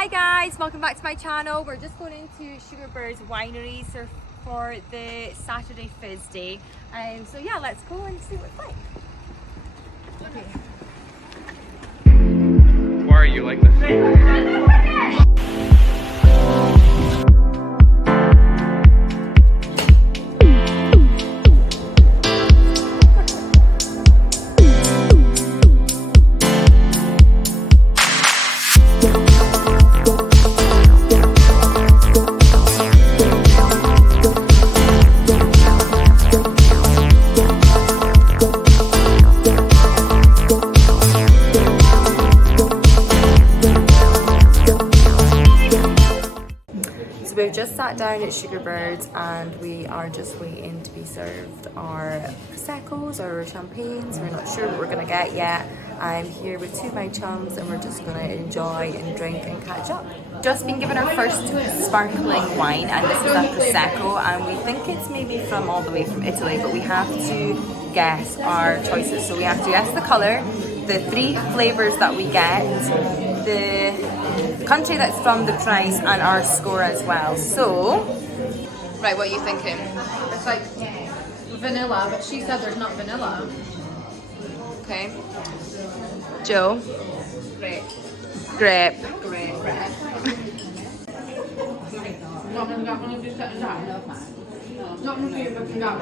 Hi guys, welcome back to my channel. We're just going into Sugarbird Wineries for the Saturday Fizz Day. So yeah, let's go and see what it's like. Okay. Why are you like this? So we've just sat down at Sugarbird and we are just waiting to be served our Proseccos or champagnes. We're not sure what we're going to get yet. I'm here with two of my chums and we're just going to enjoy and drink and catch up. Just been given our first sparkling wine, and this is a Prosecco, and we think it's maybe from all the way from Italy, but we have to guess our choices. So we have to guess the colour, the three flavours that we get, the country that's from, the price, and our score as well. So, right, what are you thinking? It's like vanilla, but she said there's not vanilla. Okay. Joe? Grape. Grape. Grape. Not going to do something down. Not going to do something down.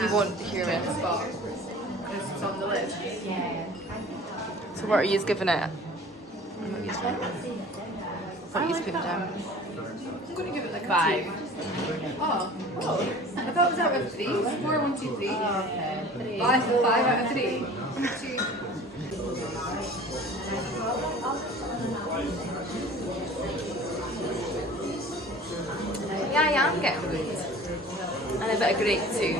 You won't hear it. Spot. It's on the lid. So what are you giving it? What are you putting down? I'm going to give it like 5. Oh. I thought it was out of 3. 4, 1, 2, 3. Oh, okay. 5 out of 3. 2. Yeah, I'm getting good. And a bit of grape too.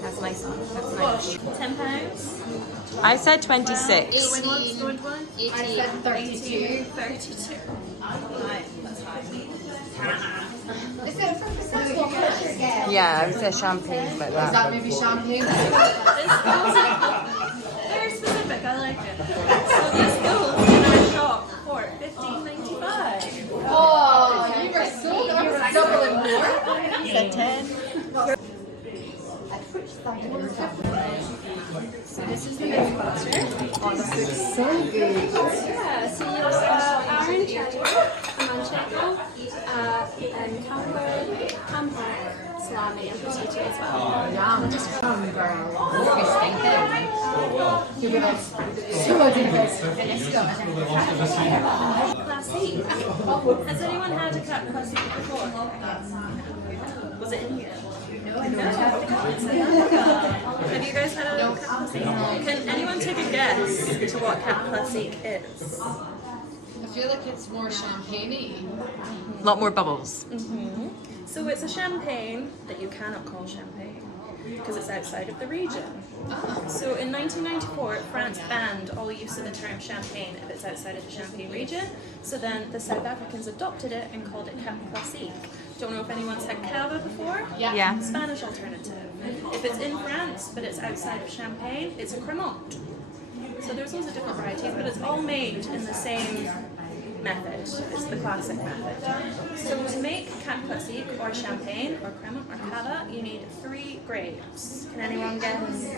That's a nice one. That's nice. £10. I said 26. 18. I said 32. 32. Right, that's fine. Is it from Prosecco? Yeah, I would say champagne like Is that. that maybe champagne? Very specific, I like it. So these goes in our shop for $15.95. Oh, you were so good. You were doubling more. You said 10. So this is the mixed platter. Oh, this looks so good. Yeah, so you have iron cheddar, manchego, and camembert, ham hock, salami, and prosciutto as well. Yum. Just from girl. You're stinking. You're gonna so delicious. Classique. Has anyone had a Cap Classique before? Was it in here? No. Have you guys had a Cap Classique? Can anyone take a guess to what Cap Classique is? I feel like it's more champagne-y. A lot more bubbles. So it's a champagne that you cannot call champagne because it's outside of the region. So in 1994, France banned all use of the term champagne if it's outside of the Champagne region. So then the South Africans adopted it and called it Cap Classique. Don't know if anyone's had cava before? Yeah. Spanish alternative. If it's in France but it's outside of Champagne, it's a Cremant. So there's loads of different varieties, but it's all made in the same method. It's the classic method. So to make Cap Classique or Champagne or Cremant or Cava, you need 3 grapes. Can anyone guess?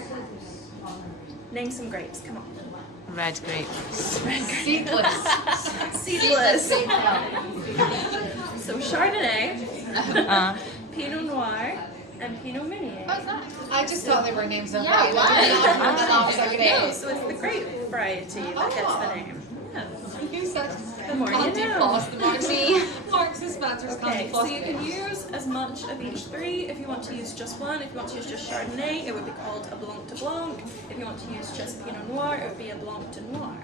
Name some grapes, come on. Red grapes. Seedless. Seedless. So Chardonnay, Pinot Noir, and Pinot Meunier. I just thought they were names of Yeah, varieties. so it's the grape variety that gets the name. Yeah. You said The more you know. Marks and Spencer's Okay, so you can use as much of each 3. If you want to use just one, if you want to use just Chardonnay, it would be called a Blanc de Blanc. If you want to use just Pinot Noir, it would be a Blanc de Noir.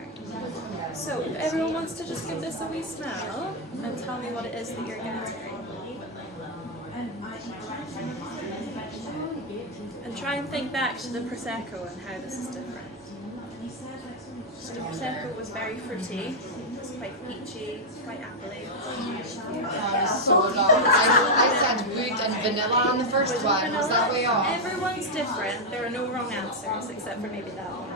So if everyone wants to just give this a wee smell and tell me what it is that you're getting. And try and think back to the Prosecco and how this is different. The Prosecco was very fruity. It was quite peachy, quite appley. So good. I said wood and vanilla on the first one. Was that way off? Everyone's different. There are no wrong answers except for maybe that one.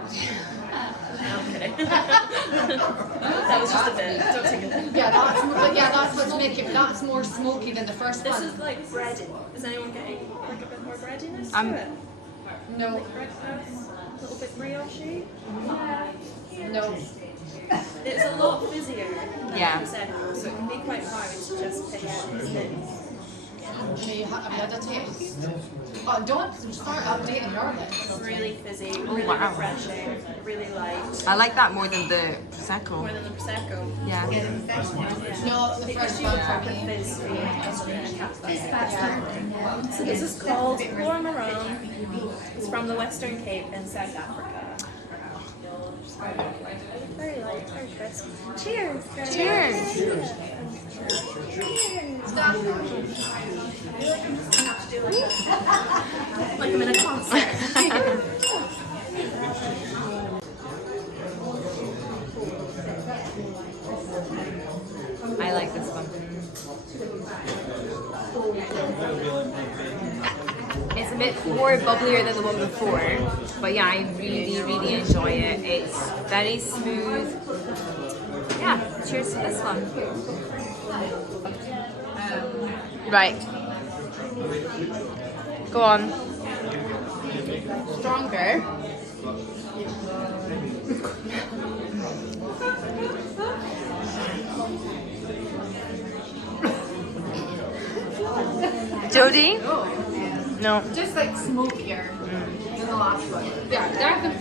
No, I'm kidding. That was just a bit. Don't take it. That's what's making it. That's more smoky than the first This one. is like bread. Is anyone getting like a bit more breadiness to it? No. Like bread toast? A little bit brioche? No. It's a lot fizzier than Yeah. Prosecco, so it can be quite hard to just pick out these bits. Have you had a taste? Oh, don't start updating your list. Really fizzy, really wow. refreshing, really light. I like that more than the Prosecco. More than the Prosecco. Yeah. No, the first one for me. Fizz for Australian Cap Classique. So this is called Loire Marron. It's from the Western Cape in South Africa. Very light, very crisp. Cheers! Guys. Cheers. Cheers! Stop. I feel like I'm just gonna have to do like I'm in a concert. I like this one. It's a bit more bubblier than the one before, but yeah, I really enjoy it. It's very smooth. Yeah, cheers to this one. Right. Go on. Stronger. Jodie? No. Just like smokier than the last one. Yeah, definitely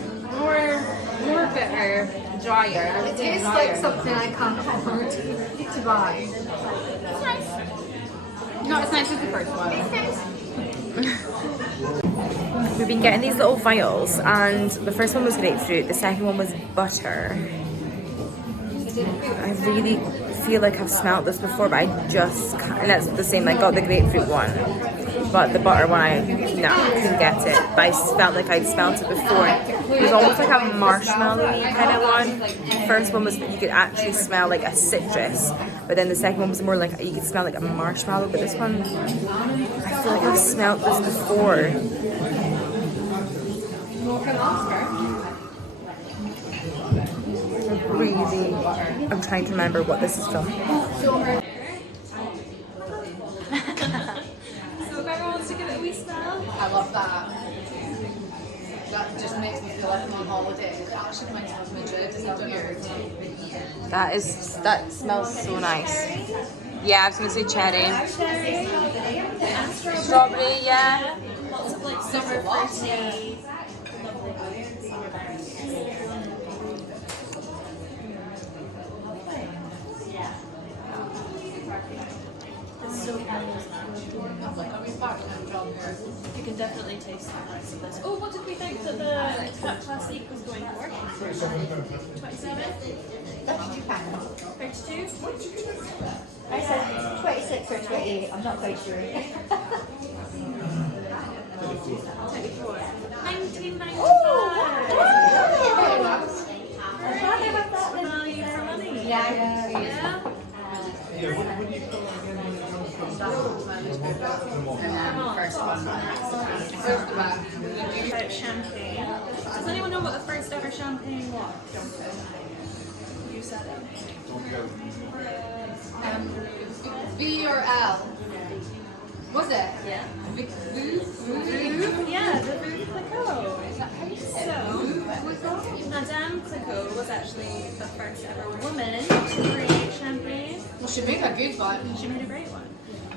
more bitter, drier. It tastes like something I can't afford to buy. It's nice. Not as nice as the first one. We've been getting these little vials, and the first one was grapefruit, the second one was butter. I really feel like I've smelled this before, but I just can't, and that's the same. I got the grapefruit one, but the butter one, I couldn't get it. But I felt like I'd smelled it before. It was almost like a marshmallowy kind of one. The first one was you could actually smell like a citrus, but then the second one was more like you could smell like a marshmallow. But this one, I feel like I've smelled this before. Really, I'm trying to remember what this is from. So if everyone wants to give it a wee smell. I love that. That just makes me feel like I'm on holiday. It actually reminds me of Madrid. Is that weird? That smells so nice. Yeah, I was gonna say cherry. Strawberry, yeah. Lots of like summer fruity. It's so you can definitely taste the price of this. Oh, what did we think that the Cap Classique was going for? 27? £32? I said 26 or 28, I'm not quite sure. 24. 1995. Value for money. Yeah. First one. About champagne. Does anyone know what the first ever champagne was? You said it. V or L? Was it? Yeah. Veuve? Yeah, the Veuve Clicquot. So, Madame Clicquot was actually the first ever woman to create champagne. Well, she made a good one. She made a great one.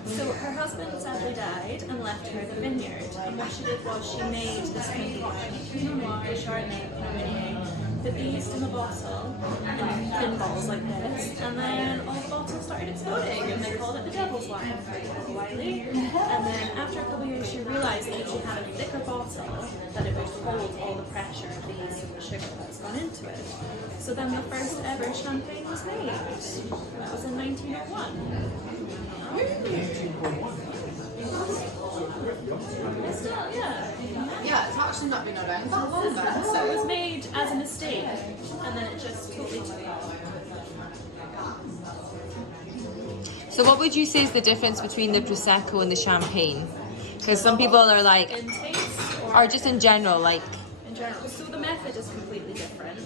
So her husband sadly died and left her the vineyard. And what she did was she made this kind of Pinot Noir, Chardonnay, Pinot Meunier, put the yeast in the bottle in thin bottles like this, and then all the bottles started exploding, and they called it the devil's wine for a little while. And then after a couple of years, she realised that if she had a thicker bottle, that it would hold all the pressure of the yeast and the sugar that's gone into it. So then the first ever champagne was made. That was in 1901. It's still, yeah. Yeah, it's actually not been around that long then. So it was made as a mistake, and then it just totally took off. So what would you say is the difference between the Prosecco and the Champagne? Because some people are like, In taste or just in general, like, in general. So the method is completely different.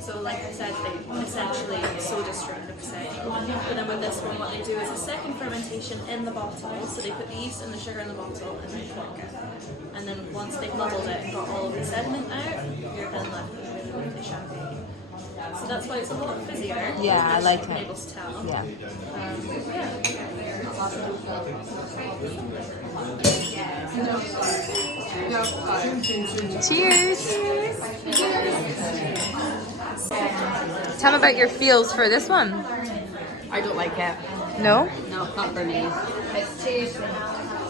So like I said, they essentially soda strain the Prosecco. But then with this one, what they do is a second fermentation in the bottle. So they put the yeast and the sugar in the bottle and then cork it. And then once they've bubbled it and got all of the sediment out, you're then left with the champagne. So that's why it's a lot fizzier. Yeah, I like I'm it. able to tell. yeah. Cheers! Tell me about your feels for this one. I don't like it. No? No, not for me.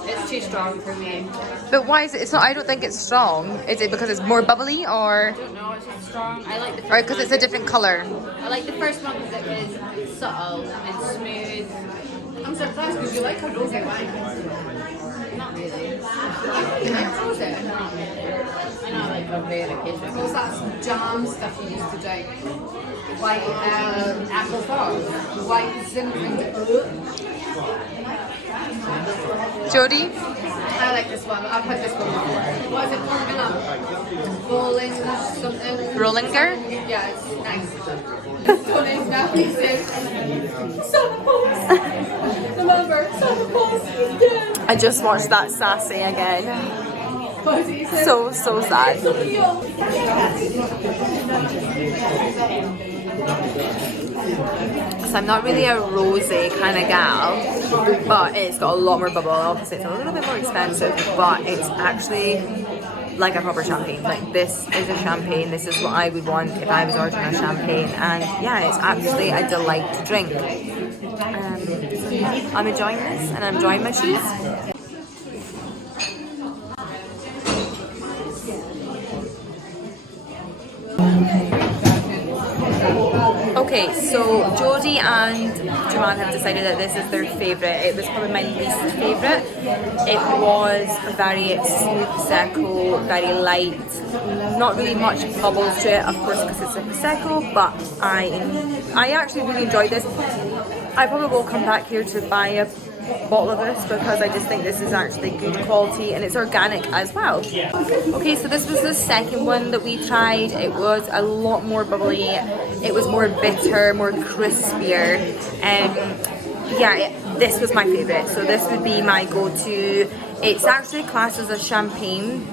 It's too strong for me. But why is it? It's not. I don't think it's strong. Is it because it's more bubbly, or I don't know, it's just strong. I like the first or because it's a different color? I like the first one because it was subtle and smooth. I'm surprised because you like a rosé wine. Not really. You like rosé? I know, like a rare occasion. Because that's jam stuff you used to drink. Like apple farm, white zinc. Jodie? I like this one. I've had this one before. What is it coming up? Bowling something. Rollinger? Yeah, it's nice. Tony's now he says, Sonopolis! Remember, Sonopolis is dead! I just watched that Sassy again. What did he say? So sad. So I'm not really a rosé kind of gal, but it's got a lot more bubble. Obviously it's a little bit more expensive, but it's actually like a proper champagne. Like, this is a champagne. This is what I would want if I was ordering a champagne, and yeah, it's actually a delight to drink. So yeah, I'm enjoying this, and I'm enjoying my cheese. Okay, so Jodie and Joanne have decided that this is their favourite. It was probably my least favourite. It was very smooth Prosecco, very light, not really much bubbles to it, of course, because it's a Prosecco, but I actually really enjoyed this. I probably will come back here to buy a bottle of this because I just think this is actually good quality and it's organic as well. Okay, so this was the second one that we tried. It was a lot more bubbly, it was more bitter, more crispier, and this was my favourite, so this would be my go-to. It's actually classed as a champagne,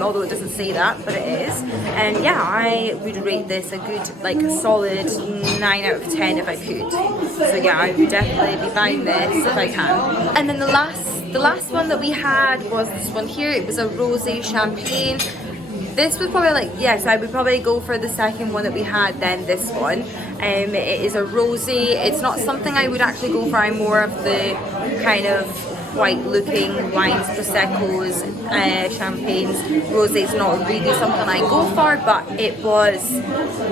although it doesn't say that, but it is. And yeah, I would rate this a good, like, solid 9 out of 10 if I could. So yeah, I would definitely be buying this if I can. And then the last one that we had was this one here. It was a rosé champagne. This was probably like, yes, I would probably go for the second one that we had, then this one. It is a rosé. It's not something I would actually go for. I'm more of the kind of white looking wines, Proseccos, champagnes. Rosé is not really something I go for, but it was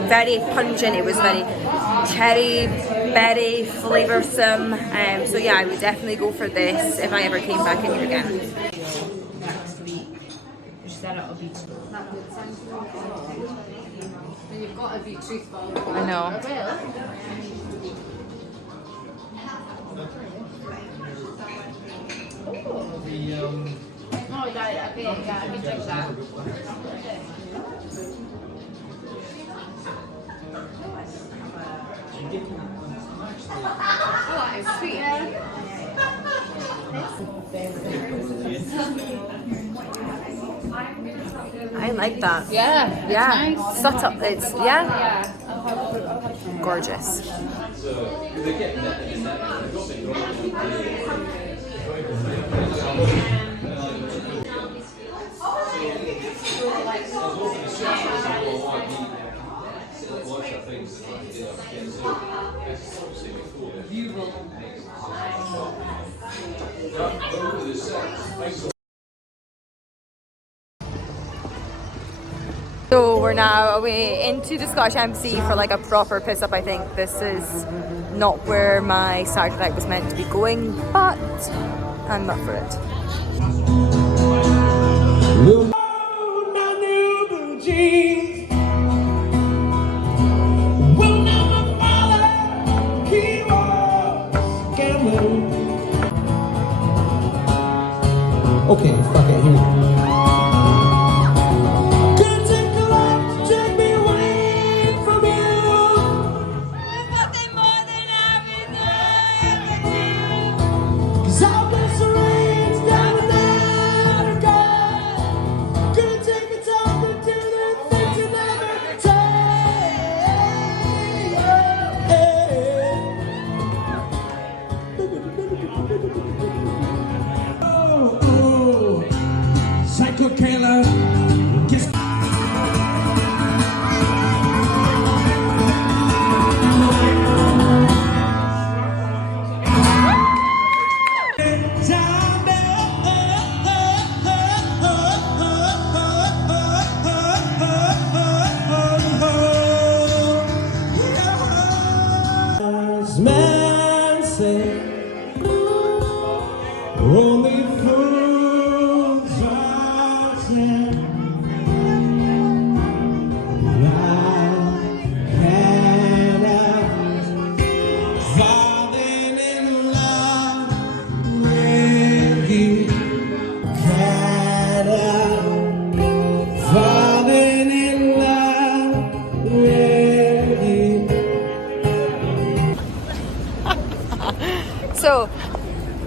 very pungent. It was very cherry, berry, flavoursome. So yeah, I would definitely go for this if I ever came back in here again. Next week, she said it'll be. And you've got to be truthful. I know. Oh, yeah, okay, yeah, I can drink that. Oh, that is sweet. I like that. Yeah, Yeah, nice. subtle. It's gorgeous. So we're now away into the Scottish Embassy for like a proper piss up. I think this is not where my Saturday night was meant to be going, but I'm up for it. Okay, fuck it, here we go. Could take a lot to take me away from you. There's nothing more than everything I can do. 'Cause I'll miss the rains down and out of God. Could take me talking to the things you never say. Oh, Psycho Killer. Guess man say only fools are falling in love with you. Falling in love with you. So,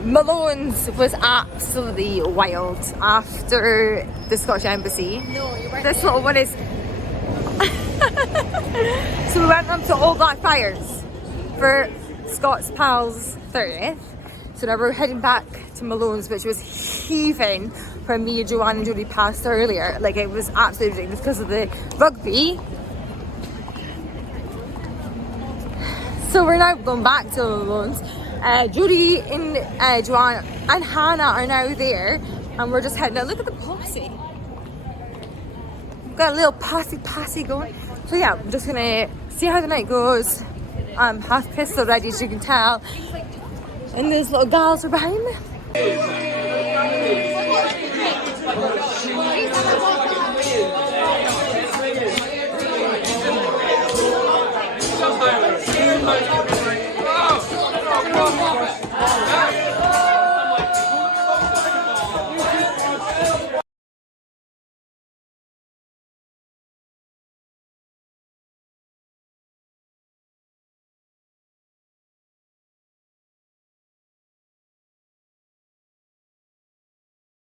Malone's was absolutely wild after the Scottish Embassy. No, you weren't. This little one is. So we went on to Old Blackfriars for Scott's Pals 30th. So now we're heading back to Malone's, which was heaving when me, Joanne and Jodie passed earlier. Like, it was absolutely ridiculous because of the rugby. So we're now going back to Malone's. Jodie and Joanne and Hannah are now there, and we're just heading out. Look at the posse. We've got a little posse going. So yeah, we're just gonna see how the night goes. I'm half pissed already, as you can tell. And those little gals are behind me.